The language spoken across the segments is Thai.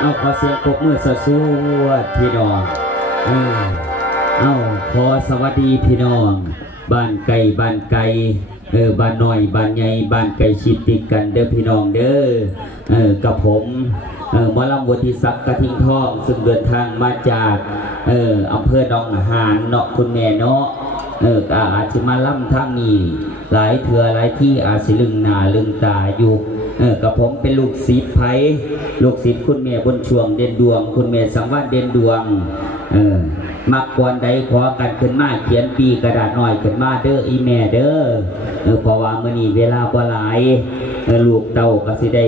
เอาขอเสียงปรบมือสสวดพี่น้องเออเอาขอสวัสดีพี่น้อง บ้านไก่บ้านไก่เออบ้านน้อยบ้านใหญ่บ้านไก่ชิดติดกันเด้อพี่น้องเด้อเออกับผมเออมอลำวัติศักดิ์กระทิงทองซึ่งเดินทางมาจากเอออำเภอหนองหานเนาะคุณแม่เนาะ เออก็อาจจะมาล่ำทางนี้หลายเถื่อหลายที่อาจสิลึงหนาลึงตาอยู่เออกับผมเป็นลูกศิษย์ไผลูกศิษย์คุณแม่บนช่วงเด่นดวง คุณแม่สังวาสเด่นดวงเออมักกวนใดขอกันขึ้นมาเขียนปีกระดาษหน่อยขึ้นมาเด้ออีแม่เด้อเออเพราะว่ามื้อนี้เวลาบ่หลายเออลูกเต้าก็สิได้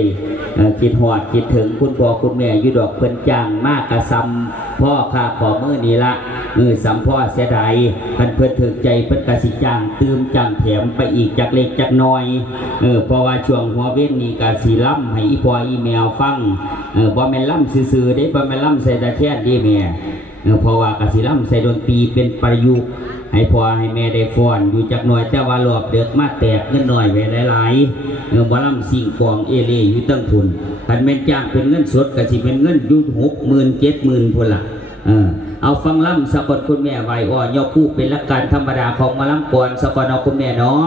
เออคิดฮอดคิดถึงคุณพ่อคุณแม่อยู่ดอกเพิ่นจ้างมากกระซำ พ่อข้าขอมือนี้ละมือสัมพ่อเสียดายพิ่นเพิ่นถึกใจเพิ่นกะสิจ้างตืมจ้างแถมไปอีกจักเล็กจักน้อยเออเพราะว่าช่วงหัวเว้นนี้กะสิล่ำให้อีพ่ออีแมวฟังเออบ่แม่นล่ำซื่อๆเด้บ่แม่นล่ำใส่ตะแค่ดิแม่เออเพราะว่ากะสิล่ำใส่ดนตรีเป็นประยุกต์ให้พ่อให้แม่ได้ฟ้อนอยู่จักหน่อยแต่ว่ารอบเดือกมาแตกเงินหน่อยไว้หลายๆเออบ่ล่ำสิ่งกองเอเล่อยู่ตั้งทุนคันแม่นจ้างเป็นเงินสดก็สิเป็นเงินยู่หกหมื่นเจ็ดหมื่นพุ่นละ เอาฟังล่ำสะกดคุณแม่ไหวอ่อนยกคู่เป็นลักการธรรมดาของมาล่ำกวนสะกดเอาคุณแม่เนาะ